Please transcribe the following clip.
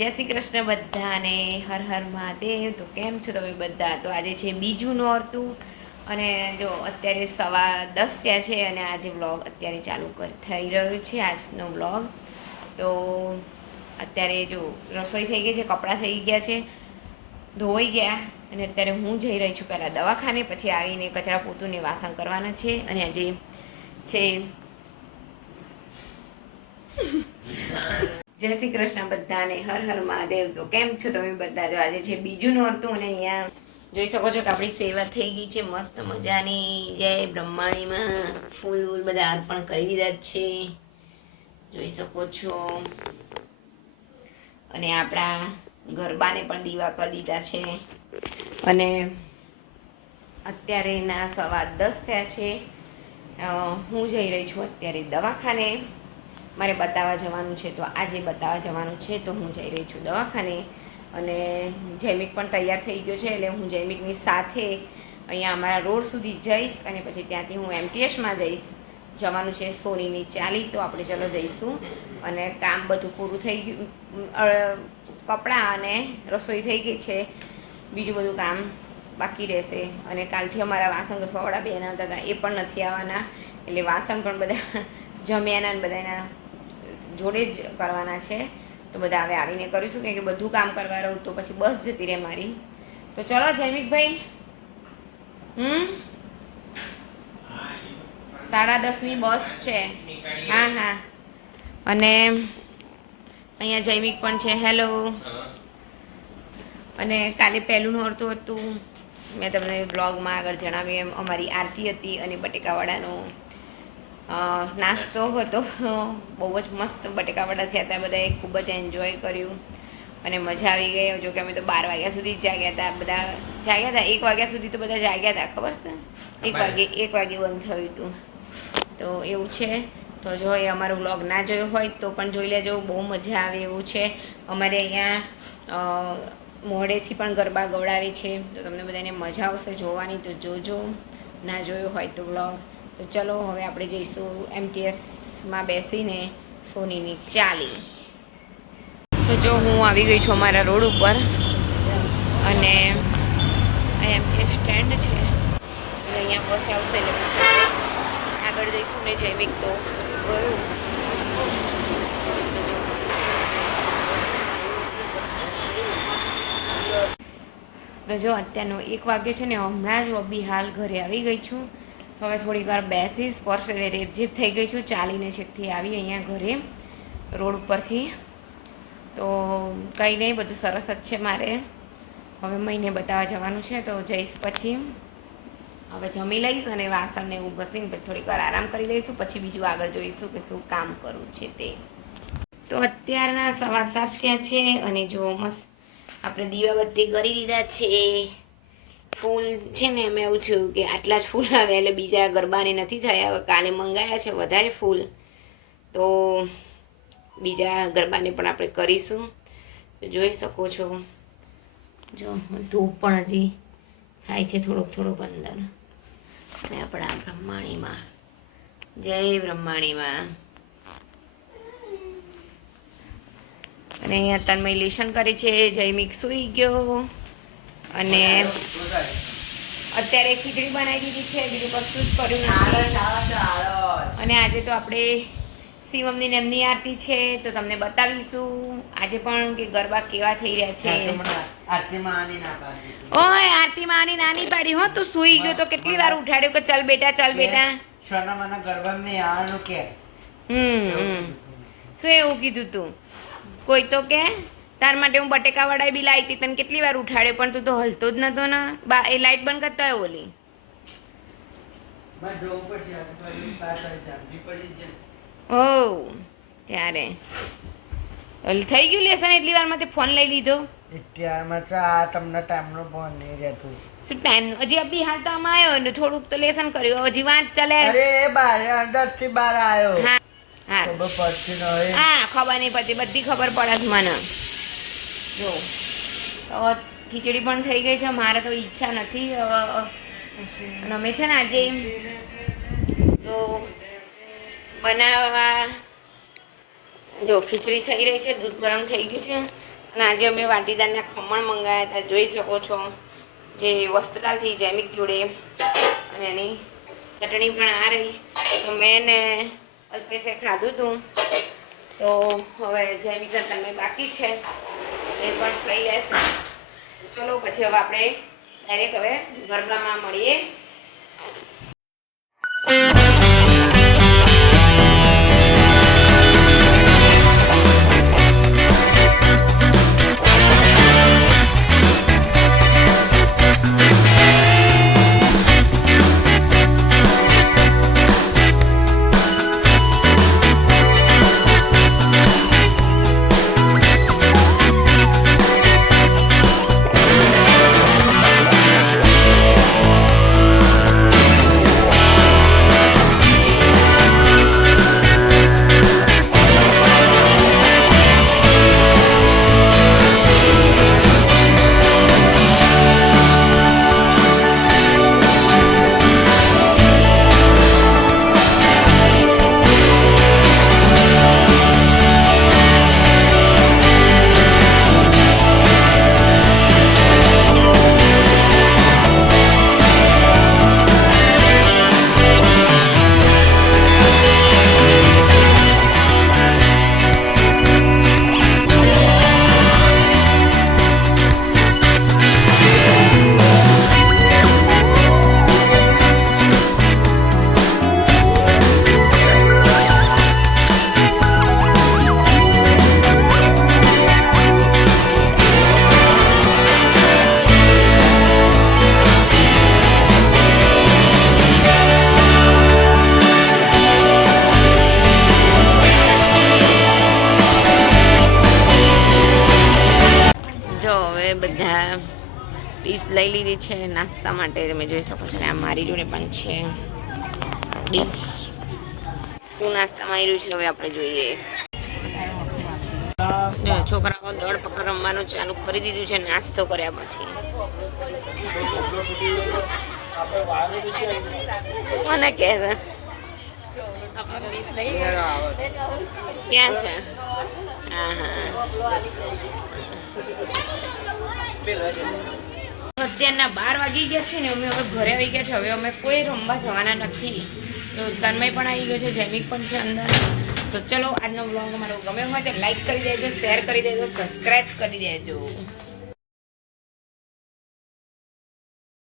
જય શ્રી કૃષ્ણ બધાને, હર હર મહાદેવ। તો કેમ છો તમે બધા? તો આજે છે બીજું નોરતું અને જો અત્યારે 10:15 થયા છે અને આજે વ્લોગ અત્યારે ચાલુ થઈ રહ્યો છે, આજનો વ્લોગ। તો અત્યારે જો રસોઈ થઈ ગઈ છે, કપડાં થઈ ગયા છે, ધોઈ ગયા અને અત્યારે હું જઈ રહી છું પહેલાં દવાખાને, પછી આવીને કચરા પોતું ને વાસણ કરવાના છે। અને આજે છે જય શ્રી કૃષ્ણ બધાને, હર હર મહાદેવ। તો કેમ છો તમે બધા? જો આજે છે બીજું નોરતું અને અહીંયા જોઈ શકો છો કે આપણી સેવા થઈ ગઈ છે મસ્ત મજાની। જય બ્રહ્માણીમાં ફૂલ વૂલ બધા અર્પણ કરી દીધા છે, જોઈ શકો છો। અને આપણા ગરબાને પણ દીવા કરી દીધા છે અને અત્યારે ના 10:15 થયા છે। હું જઈ રહી છું અત્યારે દવાખાને, મારે બતાવવા જવાનું છે, તો આજે બતાવવા જવાનું છે તો હું જઈ રહી છું દવાખાને। અને જૈમિક પણ તૈયાર થઈ ગયો છે, એટલે હું જૈમિકની સાથે અહીંયા અમારા રોડ સુધી જઈશ અને પછી ત્યાંથી હું MTSમાં જઈશ। જવાનું છે સોનીની ચાલી, તો આપણે ચલો જઈશું। અને કામ બધું પૂરું થઈ ગયું, કપડાં અને રસોઈ થઈ ગઈ છે, બીજું બધું કામ બાકી રહેશે। અને કાલથી અમારા વાસણ ઘસવાવાળા બેન આવતા હતા, એ પણ નથી આવવાના, એટલે વાસણ પણ બધા જમ્યાના ને બધાના જોડે જ કરવાના છે। તો બધા હવે આવીને કરીશું, કે બધું કામ કરવા રહું તો પછી બસ જતી રહે મારી। તો ચલો જૈમિકભાઈ, 10:30ની બસ છે। હા હા, અને અહીંયા જૈમિક પણ છે, હેલો। અને કાલે પહેલું નોરતું હતું, મેં તમને બ્લોગમાં આગળ જણાવ્યું એમ અમારી આરતી હતી અને બટેકાવાળાનો નાસ્તો હતો। બહુ જ મસ્ત બટેકાવાળા થયા હતા, બધાએ ખૂબ જ એન્જોય કર્યું અને મજા આવી ગઈ। જો કે અમે તો 12 વાગ્યા સુધી જ જાગ્યા હતા, બધા જાગ્યા હતા, 1 વાગ્યા સુધી તો બધા જાગ્યા હતા, ખબર છે? 1 વાગે બંધ થયું હતું, તો એવું છે। તો જો એ અમારો વ્લોગ ના જોયો હોય તો પણ જોઈ લેજો, બહુ મજા આવે એવું છે। અમારે અહીંયા મોઢેથી પણ ગરબા ગવડાવે છે, તો તમને બધાને મજા આવશે જોવાની, તો જોજો, ના જોયો હોય તો વ્લોગ। તો ચલો હવે આપણે જઈશું MTSમાં બેસીને સોનીની ચાલી। તો જો હું આવી ગઈ છું અમારા રોડ ઉપર અને આ MTS સ્ટેન્ડ છે, અને અહીંયા બસ આવશે એટલે પછી આગળ જઈશું ને જૈમિક તો ગયું। તો જો અત્યારનો 1 વાગ્યો છે ને, હમણાં જ બી હાલ ઘરે આવી ગઈ છું। હવે થોડીક વાર બેસીશ, પરસે રેપઝેપ થઈ ગઈ છું, ચાલીને છેકથી આવી અહીંયા ઘરે રોડ ઉપરથી। તો કંઈ નહીં, બધું સરસ જ છે મારે। હવે મહિને બતાવવા જવાનું છે, તો જઈશ પછી હવે જમી લઈશ અને વાસણને એવું ઘસીને પછી થોડીક વાર આરામ કરી લઈશું, પછી બીજું આગળ જોઈશું કે શું કામ કરવું છે તે। તો અત્યારના 7:15 થયા છે અને જો મસ્ત આપણે દીવાબત્તી કરી દીધા છે। ફૂલ છે ને, એમાં એવું થયું કે આટલા જ ફૂલ આવ્યા, એટલે બીજા ગરબાને નથી થયા, હવે કાલે મંગાયા છે વધારે ફૂલ, તો બીજા ગરબાને પણ આપણે કરીશું। જોઈ શકો છો, જો ધૂપ પણ હજી થાય છે થોડોક થોડોક અંદર। અને આપણા બ્રહ્માણીમાં, જય બ્રહ્માણીમાં। અને અહીંયા તન્મય લેશન કરે છે, જૈમિક સૂઈ ગયો અને અત્યારે ખીચડી બનાવી દીધી છે, બીજું કશું જ કર્યું નથી। અને આજે તો આપણે શિવમની એમની આરતી છે, તો તમને બતાવીશું આજે પણ કે ગરબા કેવા થઈ રહ્યા છે। ઓય આરતીમાં આની નાની પાડી હો, તું સૂઈ ગયો તો કેટલી વાર ઉઠાડ્યો કે ચાલ બેટા, ચાલ બેટા। શું એવું કીધું તું? કોઈ તો કે તાર માટે હું બટેકાવાળા બી લાવી હતી, તને કેટલી વાર ઉઠાડ્યો પણ તું તો હલતો જ નતો ને। એ લાઈટ બંધ કરતા હોય ઓલી, ઓ ત્યારે થઈ ગયું લેસન, એટલી વારમાં તે ફોન લઈ લીધો। તમને ટાઈમનો ફોન નહીં રહેતો। શું ટાઈમ? હજી અભી હાલ તો આમાં આવ્યો ને થોડુંક તો લેસન કર્યું, હજી વાંચ ચાલે। અરે 10:30 આવ્યો। હા હા ખબર પડતી નહીં। હા, ખબર નહીં પડતી, બધી ખબર પડે છે મને। જો તો ખીચડી પણ થઈ ગઈ છે, મારે તો ઈચ્છા નથી અને અમે છે ને આજે તો બનાવવા, જો ખીચડી થઈ રહી છે, દૂધ ગરમ થઈ ગયું છે અને આજે અમે વાટીદારના ખમણ મંગાવ્યા હતા, જોઈ શકો છો, જે વસ્ત્રાલથી જૈમિક જોડે, અને એની ચટણી પણ આ રહી. તો મેં ને અલ્પેશે ખાધું હતું, તો હવે જૈમિકના તન્મય બાકી છે, એ પણ ખાઈ લેશે. ચલો પછી હવે આપણે ડાયરેક્ટ હવે ગરબામાં મળીએ. બધા ડીશ લઈ લીધી છે નાસ્તા માટે, તમે જોઈ શકો છો. ને આ મારી જોડે પણ છે ડીશ. શું નાસ્તામાં આવ્યું છે હવે આપણે જોઈએ. છોકરાઓ દોડ પકડ રમવાનું ચાલુ કરી દીધું છે નાસ્તો કર્યા પછી. કોને કહે છે? ક્યાં છે? હા હા. અત્યારના 12 વાગી ગયા છે ને, અમે હવે ઘરે આવી ગયા છે. હવે અમે કોઈ રમવા જવાના નથી. તો તન્મય પણ આવી ગયો છે, જૈમિક પણ છે અંદર. તો ચલો આજનો વ્લોગ અમારો ગમ્યો હોય તો લાઈક કરી દેજો, શેર કરી દેજો, સબસ્ક્રાઈબ કરી દેજો.